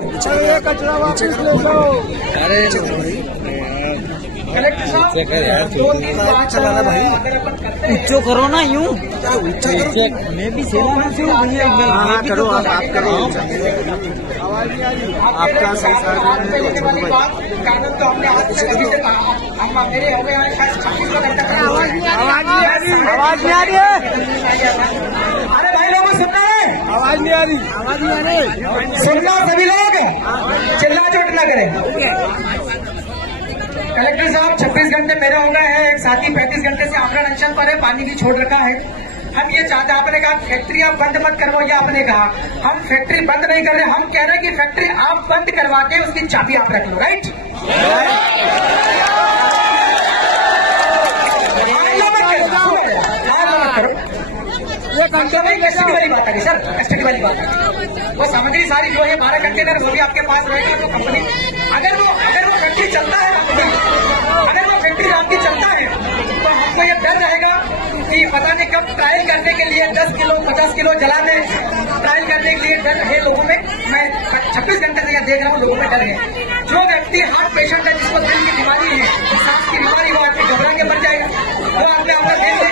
कचरा वापस ले जाओ। अरे कलेक्टर साहब चलाना भाई, उच्चो करो ना यूं। ऊंचा करो। मैं भी सेना से हूँ भैया। हाँ करो, आप करो। आवाज नहीं आ रही। आपका सही कानून तो हमने आज तक अभी से कहा, हम मेरे हो गए हैं शायद 26 घंटे तक। आवाज नहीं आ रही। आवाज नहीं आ रही है। अरे भाई लोगों सुन रहे हैं? आवाज नहीं आ रही। आवाज नहीं आ रही। सुनना सभी लोग, चिल्ला चोट ना करें। कलेक्टर साहब 26 घंटे मेरे हो गए हैं, एक साथी 35 घंटे से आमरण अनशन पर है, पानी भी छोड़ रखा है। हम ये चाहते, आपने कहा फैक्ट्री आप बंद मत करवाइए, आपने कहा हम फैक्ट्री बंद नहीं कर रहे, हम कह रहे हैं कि फैक्ट्री आप बंद करवा के उसकी चाबी आप रख लो, राइट? ये कंटेनर कस्टडी वाली बात आ गई सर, कस्टडी वाली बात आ गई। वो सामग्री सारी जो है 12 कंटेनर वो भी आपके पास रहेगा। तो कंपनी अगर वो फैक्ट्री चलता है, अगर वो फैक्ट्री आपकी चलता है तो हमको ये डर रहेगा कि पता नहीं कब ट्रायल करने के लिए 10 किलो 50 किलो जला दें। ट्रायल करने के लिए डर है लोगों में। मैं 26 घंटे से यह देख रहा हूँ, लोगों में डर है। जो व्यक्ति हार्ट पेशेंट है, जिसको दिल की बीमारी है, सांस की बीमारी, वो आदमी घबरा के मर जाएगा। वो आपने अपना देख लिया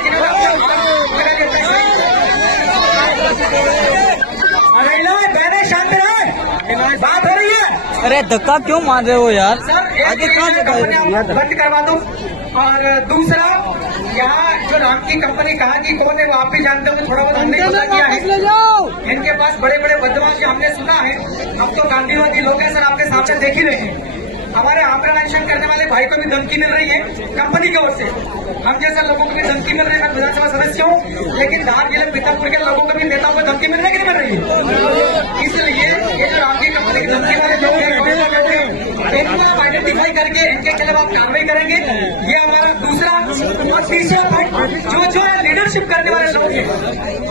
जिन्होंने बहने शांत रहे, बात हो रही है। अरे धक्का क्यों मार रहे हो यार? सर आगे कहाँ बंद करवा दो। और दूसरा, यहाँ जो नाम की कंपनी कहा कि कौन है वो आप भी जानते हो, थोड़ा बहुत हमने पता किया है। इनके पास बड़े बड़े बदमाश हमने सुना है। अब तो गांधीवादी लोग हैं सर, आपके सामने देख ही रहे हैं। हमारे आमरण अनशन करने वाले भाई को भी धमकी मिल रही है कंपनी की ओर से। हम जैसा लोगों को भी धमकी मिल रही है। मैं विधानसभा सदस्य हूँ, लेकिन धार जिले पीथमपुर के लोगों को भी नेताओं को धमकी मिलने की नहीं मिल रही है। इसलिए ये जो आपकी कंपनी की धमकी वाले लोग हैं, इनको आप आइडेंटिफाई करके इनके खिलाफ आप कार्रवाई करेंगे। ये हमारा दूसरा। और तीसरा पॉइंट, जो लीडरशिप करने वाले लोग हैं,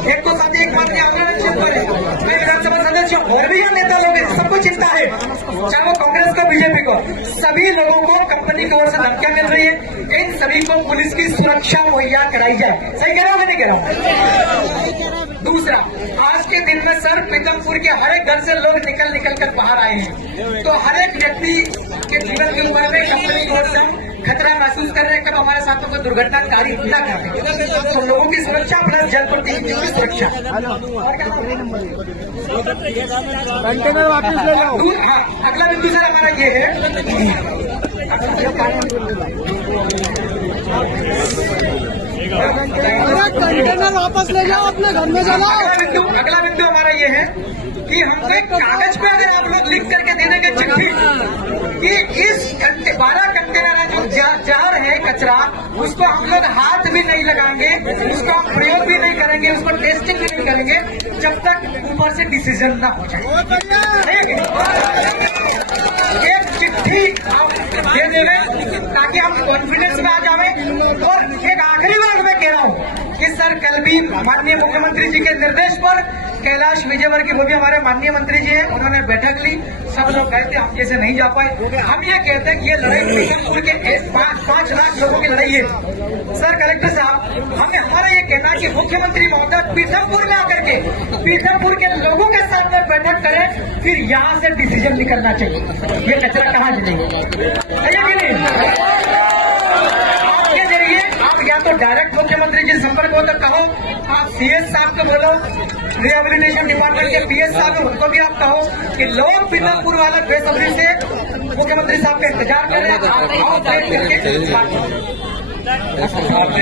एक तो साथी एक बात आमरण अनशन पर है, मैं विधानसभा सदस्य हूँ, और भी यहाँ नेता लोग हैं, सबको चिंता है, चाहे वो कांग्रेस को बीजेपी को, सभी लोगों को कंपनी की ओर से धमकियां मिल रही है। इन सभी को पुलिस की सुरक्षा मुहैया कराई जाए। सही कह रहा हूं, नहीं कह रहा हूं? दूसरा, आज के दिन में सर पीथमपुर के हर एक घर से लोग निकल कर बाहर आए हैं। तो हर एक व्यक्ति के जीवन के ऊपर में कंपनी की ओर से खतरा महसूस कर रहे हैं। कब हमारे साथ कोई दुर्घटनाकारी न करे, तो लोगों की सुरक्षा प्लस जनप्रतिनिधियों की सुरक्षा। कंटेनर वापस ले जाओ। हाँ, अगला बिंदु सर हमारा ये है, कंटेनर वापस ले जाओ, अपने घर में चलो। अगला बिंदु हमारा ये है कि हमको एक कागज पे अगर आप लोग लिख करके दे देंगे चिट्ठी कि इस 12 कंटेनर जो जहर है कचरा, उसको हम लोग हाथ भी नहीं लगाएंगे, उसको हम प्रयोग भी नहीं करेंगे, उसको टेस्टिंग भी नहीं करेंगे जब तक ऊपर से डिसीजन ना हो जाए। एक चिट्ठी आप दे देंगे ताकि हम कॉन्फिडेंस में आ जाए। और एक आखिरी बार मैं कह रहा हूँ कि सर कल भी माननीय मुख्यमंत्री जी के निर्देश पर कैलाश विजयवर्गीय, वो भी हमारे माननीय मंत्री जी हैं, उन्होंने बैठक ली। सब लोग गए थे, हम जैसे नहीं जा पाए। हम ये कहते हैं कि ये लड़ाई पीथमपुर के 5 लाख लोगों की लड़ाई है। सर कलेक्टर साहब, हमें हमारा ये कहना है कि मुख्यमंत्री महोदय पीथमपुर में आकर के पीथमपुर के लोगों के साथ में बैठक करें, फिर यहाँ से डिसीजन निकलना चाहिए ये कचरा कहाँ जाएगा। आपके जरिए आप या तो डायरेक्ट मुख्यमंत्री जी संपर्क हो तो कहो, आप सीएस साहब को बोलो, रिहेबिलिटेशन डिपार्टमेंट के पीएस साहब उनको भी आप कहो कि लोग पीथमपुर वाला बेसब्री से मुख्यमंत्री साहब का इंतजार कर रहे हैं।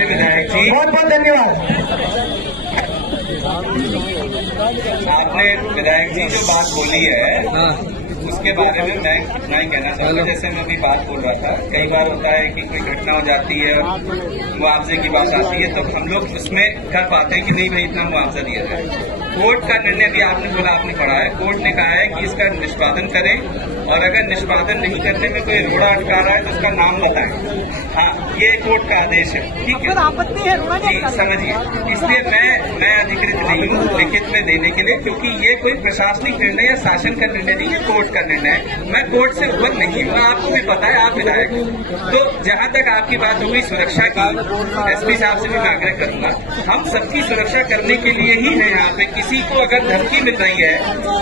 विधायक जी, बहुत बहुत धन्यवाद। आपने विधायक जी जो बात बोली है उसके बारे में मैं इतना ही कहना चाहूँगा। जैसे मैं अभी बात बोल रहा था, कई बार होता है कि कोई घटना हो जाती है, मुआवजे की बात आती है, तो हम लोग उसमें कर पाते हैं कि नहीं भाई इतना मुआवजा दिया जाए। कोर्ट का निर्णय भी आपने बोला, आपने पढ़ा है, कोर्ट ने कहा है कि इसका निष्पादन करें, और अगर निष्पादन नहीं करने में कोई रोड़ा अटका रहा है तो उसका नाम बताएं। हाँ, ये कोर्ट का आदेश है, ठीक है, आपत्ति है जी समझिए। इसलिए मैं अधिकृत नहीं हूँ लिखित में देने के लिए, क्योंकि ये कोई प्रशासनिक निर्णय या शासन का निर्णय नहीं है, कोर्ट का निर्णय है। मैं कोर्ट से ऊपर नहीं हूँ, आपको भी पता है, आप विधायक हो। तो जहाँ तक आपकी बात हुई सुरक्षा की, एसपी साहब से भी मैं आग्रह करूंगा, हम सबकी सुरक्षा करने के लिए ही है यहाँ पे कि किसी को अगर धमकी मिल रही है,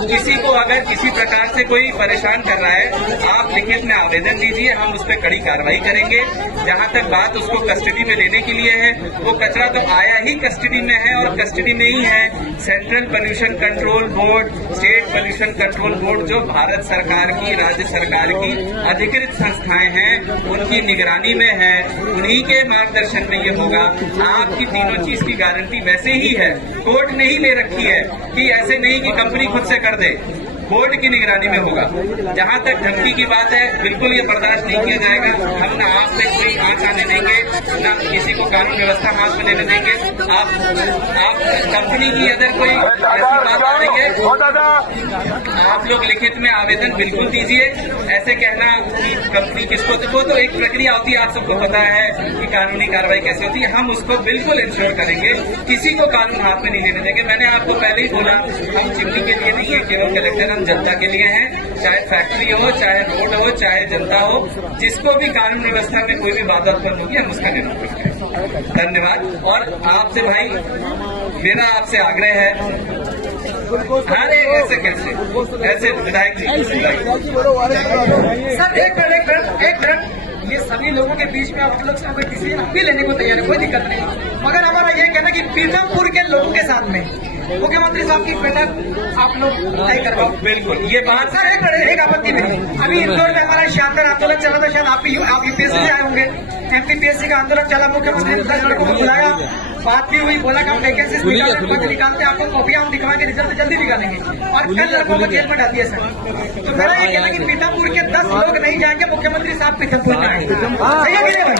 किसी को अगर किसी प्रकार से कोई परेशान कर रहा है, आप लिखित में आवेदन दीजिए, हम उस पर कड़ी कार्रवाई करेंगे। जहां तक बात उसको कस्टडी में लेने के लिए है, वो कचरा तो आया ही कस्टडी में है और कस्टडी में ही है। Central pollution control board, state pollution control board जो भारत सरकार की, राज्य सरकार की अधिकृत संस्थाएं हैं, उनकी निगरानी में है, उन्हीं के मार्गदर्शन में ये होगा। आपकी तीनों चीज की गारंटी वैसे ही है, कोर्ट ने ही ले रखी है कि ऐसे नहीं कि कंपनी खुद से कर दे, बोर्ड की निगरानी में होगा। जहां तक धमकी की बात है, बिल्कुल ये बर्दाश्त नहीं किया जाएगा। हम ना आप पे कोई आंच आने देंगे, ना किसी को कानून व्यवस्था हाथ में लेने देंगे। आप कंपनी की अगर कोई ऐसी बात आ रही है, आप लोग लिखित में आवेदन बिल्कुल दीजिए। ऐसे कहना कि कंपनी किसको, तो वो तो एक प्रक्रिया होती है, आप सबको पता है कि कानूनी कार्रवाई कैसे होती है। हम उसको बिल्कुल इंश्योर करेंगे, किसी को कानून हाथ में नहीं लेने देंगे। मैंने आपको पहले ही बोला, हम चिमनी के लिए नहीं है केवल कलेक्टर, हम जनता के लिए हैं। चाहे फैक्ट्री हो, चाहे रोड हो, चाहे जनता हो, जिसको भी कानून व्यवस्था में कोई भी बाधा उत्पन्न होगी, हम उसका निराकरण करेंगे। धन्यवाद। और आपसे भाई, मेरा आपसे आग्रह है, अरे ऐसे कैसे, ऐसे विधायक जी, सर एक मिनट, ये सभी लोगों के बीच में आप लोग कोई डिसीजन भी लेने को तैयार है, कोई दिक्कत नहीं। मगर हमारा ये कहना कि पीतमपुर के लोगों के साथ में मुख्यमंत्री साहब की बैठक आप लोग तय करवाओ। बिल्कुल ये बात। सर एक आपत्ति मेरी, अभी इंदौर में हमारा शानदार आंदोलन चला था, शायद आप यूपीएससी से आए होंगे। एमपीपीएससी का आंदोलन चला, मुख्यमंत्री ने 10 लड़कों को बुलाया, बात भी हुई, बोला कि हम वैकेंसीज निकालते हैं, आपको कॉपियां हम दिखवा के रिजल्ट जल्दी निकालेंगे, और कल लड़कों को जेल में डाल दिया सर। तो मेरा ये कहना कि पीतमपुर के 10 लोग नहीं जाएंगे, मुख्यमंत्री साहब पीतमपुर में आएंगे। सही है कि नहीं भाई?